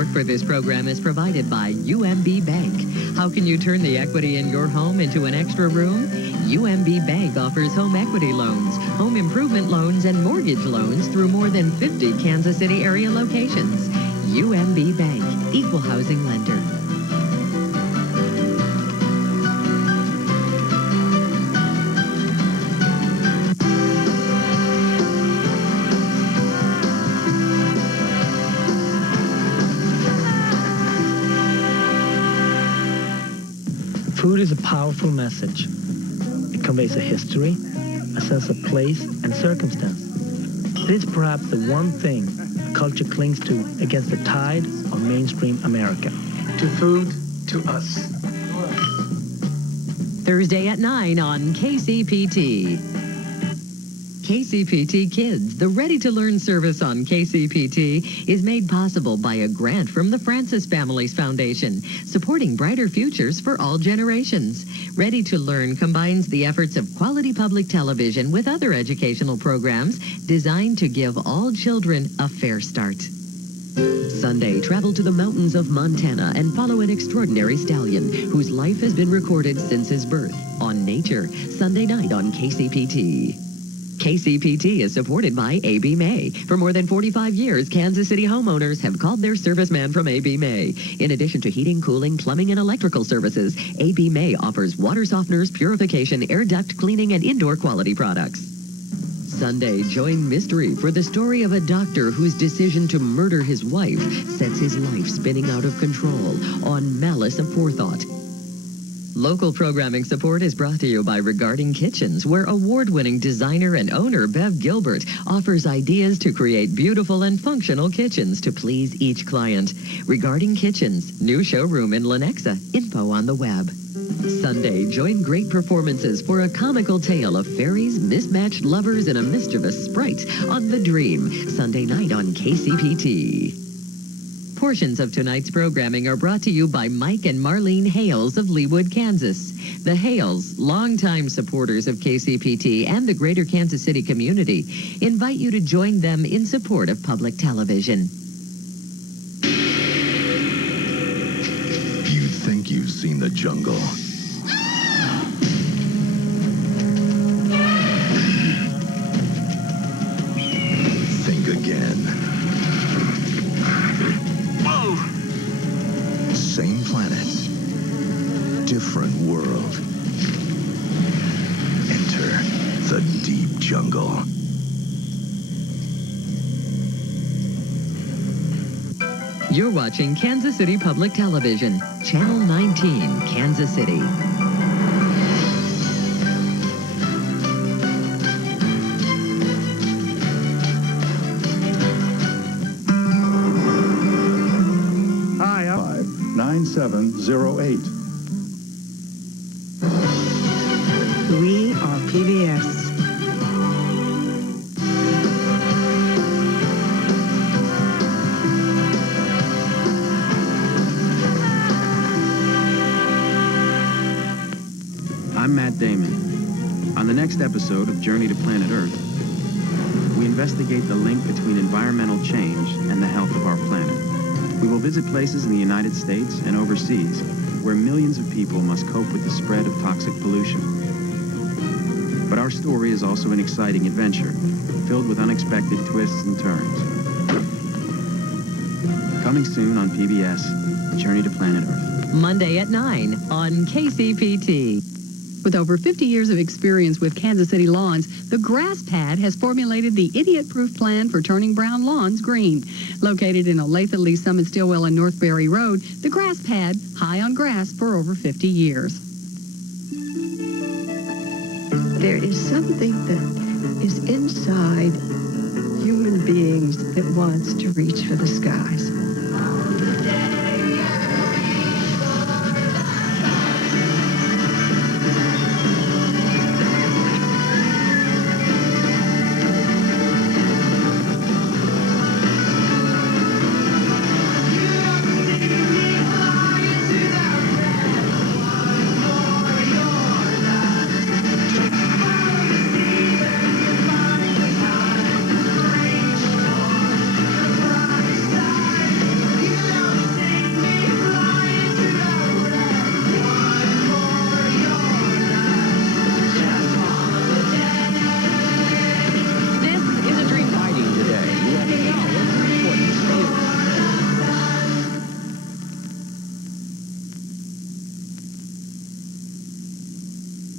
Support for this program is provided by UMB Bank. How can you turn the equity in your home into an extra room? UMB Bank offers home equity loans, home improvement loans, and mortgage loans through more than 50 Kansas City area locations. UMB Bank, Equal Housing Lender. Food is a powerful message. It conveys a history, a sense of place and circumstance. It is perhaps the one thing a culture clings to against the tide of mainstream America. To food, to us. Thursday at 9 on KCPT. KCPT Kids, the ready-to-learn service on KCPT, is made possible by a grant from the Francis Families Foundation, supporting brighter futures for all generations. Ready to Learn combines the efforts of quality public television with other educational programs designed to give all children a fair start. Sunday, travel to the mountains of Montana and follow an extraordinary stallion whose life has been recorded since his birth on Nature, Sunday night on KCPT. KCPT is supported by AB May. For more than 45 years, Kansas City homeowners have called their serviceman from AB May. In addition to heating, cooling, plumbing, and electrical services, AB May offers water softeners, purification, air duct cleaning, and indoor quality products. Sunday, join Mystery for the story of a doctor whose decision to murder his wife sets his life spinning out of control on Malice Aforethought. Local programming support is brought to you by Regarding Kitchens, where award-winning designer and owner Bev Gilbert offers ideas to create beautiful and functional kitchens to please each client. Regarding Kitchens, new showroom in Lenexa. Info on the web. Sunday, join great performances for a comical tale of fairies, mismatched lovers, and a mischievous sprite on The Dream, Sunday night on KCPT. Portions of tonight's programming are brought to you by Mike and Marlene Hales of Leawood, Kansas. The Hales, longtime supporters of KCPT and the greater Kansas City community, invite you to join them in support of public television. You think you've seen the jungle. Think again. Same planet, different world. Enter the deep jungle. You're watching Kansas City Public Television, Channel 19, Kansas City. Hi, 9708. We are PBS. I'm Matt Damon. On the next episode of Journey to Planet Earth, we investigate the link between environmental change and the health of our planet. We will visit places in the United States and overseas where millions of people must cope with the spread of toxic pollution. But our story is also an exciting adventure, filled with unexpected twists and turns. Coming soon on PBS, Journey to Planet Earth. Monday at 9 on KCPT. With over 50 years of experience with Kansas City lawns, the Grass Pad has formulated the idiot-proof plan for turning brown lawns green. Located in Olathe, Lee Summit, Stillwell, and Northbury Road, the Grass Pad, high on grass for over 50 years. There is something that is inside human beings that wants to reach for the skies.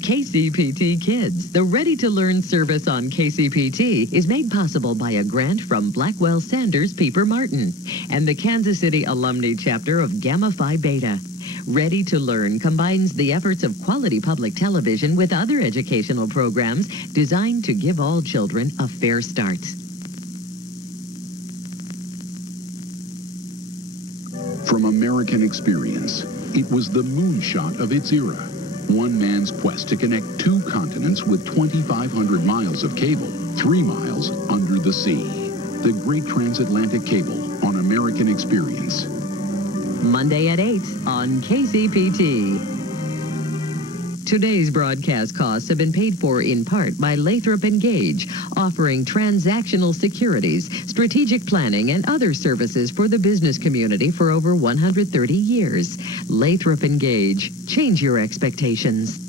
KCPT Kids, the ready-to-learn service on KCPT, is made possible by a grant from Blackwell Sanders Pieper Martin and the Kansas City Alumni Chapter of Gamma Phi Beta. Ready to Learn combines the efforts of quality public television with other educational programs designed to give all children a fair start. From American experience, it was the moonshot of its era. One man's quest to connect two continents with 2,500 miles of cable, 3 miles under the sea. The Great Transatlantic Cable on American Experience. Monday at 8 on KCPT. Today's broadcast costs have been paid for in part by Lathrop & Gage, offering transactional securities, strategic planning, and other services for the business community for over 130 years. Lathrop & Gage, change your expectations.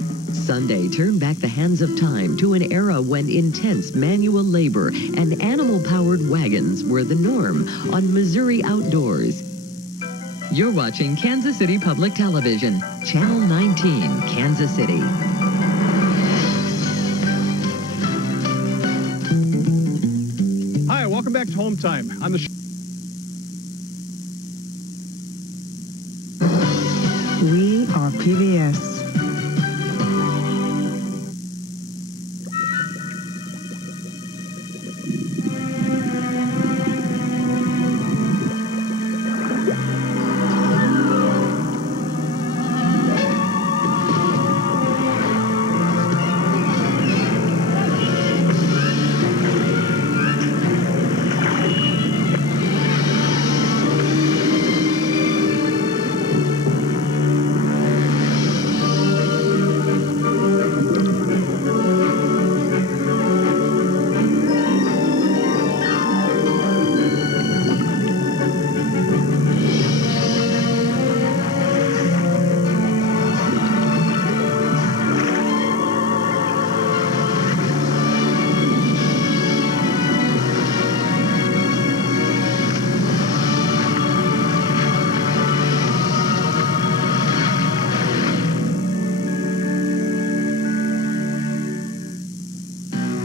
Sunday, turn back the hands of time to an era when intense manual labor and animal-powered wagons were the norm on Missouri Outdoors. You're watching Kansas City Public Television, Channel 19, Kansas City. Hi, welcome back to Hometime. On the show. We are PBS.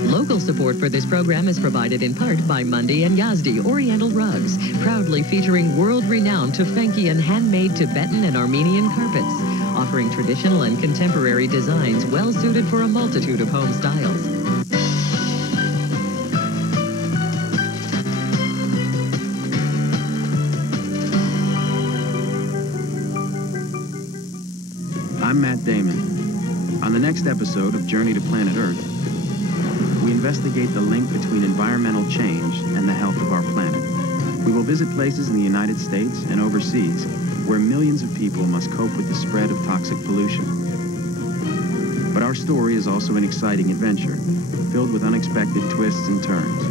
Local support for this program is provided in part by Mundy and Yazdi Oriental Rugs, proudly featuring world-renowned Tefenkian handmade Tibetan and Armenian carpets, offering traditional and contemporary designs well-suited for a multitude of home styles. I'm Matt Damon. On the next episode of Journey to Planet Earth, we investigate the link between environmental change and the health of our planet. We will visit places in the United States and overseas where millions of people must cope with the spread of toxic pollution. But our story is also an exciting adventure, filled with unexpected twists and turns.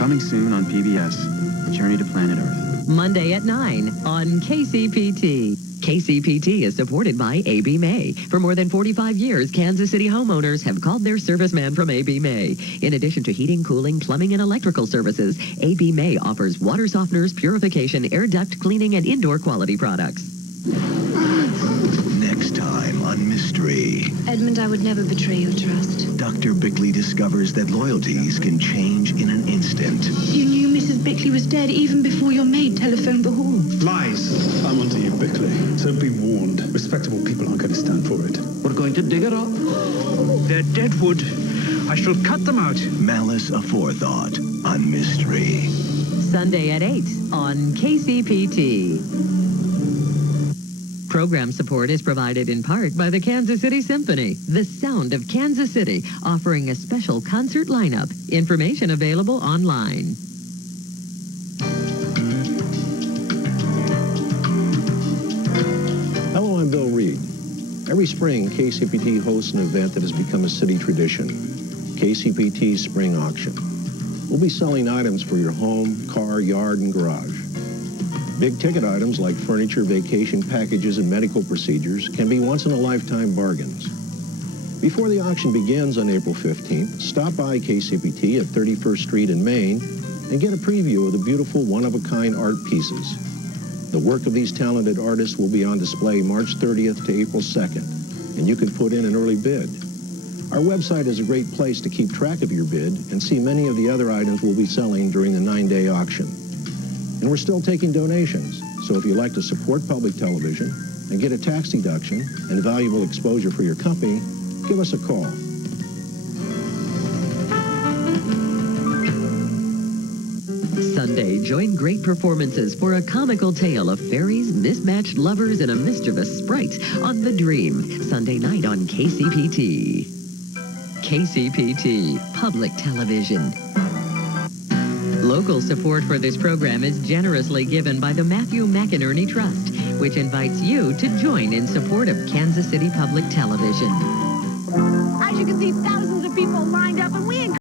Coming soon on PBS, Journey to Planet Earth. Monday at 9 on KCPT. KCPT is supported by A.B. May. For more than 45 years, Kansas City homeowners have called their serviceman from A.B. May. In addition to heating, cooling, plumbing, and electrical services, A.B. May offers water softeners, purification, air duct cleaning, and indoor quality products. Next time on Mystery. Edmund, I would never betray your trust. Dr. Bickley discovers that loyalties can change in an instant. You knew Mrs. Bickley was dead even before your maid telephoned the hall. Lies. I'm onto you, Bickley. So be warned. Respectable people aren't going to stand for it. We're going to dig it up. They're dead wood. I shall cut them out. Malice aforethought on Mystery. Sunday at 8 on KCPT. Program support is provided in part by the Kansas City Symphony, the sound of Kansas City, offering a special concert lineup. Information available online. Hello, I'm Bill Reed. Every spring, KCPT hosts an event that has become a city tradition, KCPT Spring Auction. We'll be selling items for your home, car, yard, and garage. Big-ticket items like furniture, vacation packages, and medical procedures can be once-in-a-lifetime bargains. Before the auction begins on April 15th, stop by KCPT at 31st Street in Maine and get a preview of the beautiful one-of-a-kind art pieces. The work of these talented artists will be on display March 30th to April 2nd and you can put in an early bid. Our website is a great place to keep track of your bid and see many of the other items we'll be selling during the 9-day auction. And we're still taking donations, so if you'd like to support public television and get a tax deduction and valuable exposure for your company, give us a call. Sunday, join great performances for a comical tale of fairies, mismatched lovers, and a mischievous sprite on The Dream, Sunday night on KCPT. KCPT, Public Television. Local support for this program is generously given by the Matthew McInerney Trust, which invites you to join in support of Kansas City Public Television. As you can see, thousands of people lined up, and we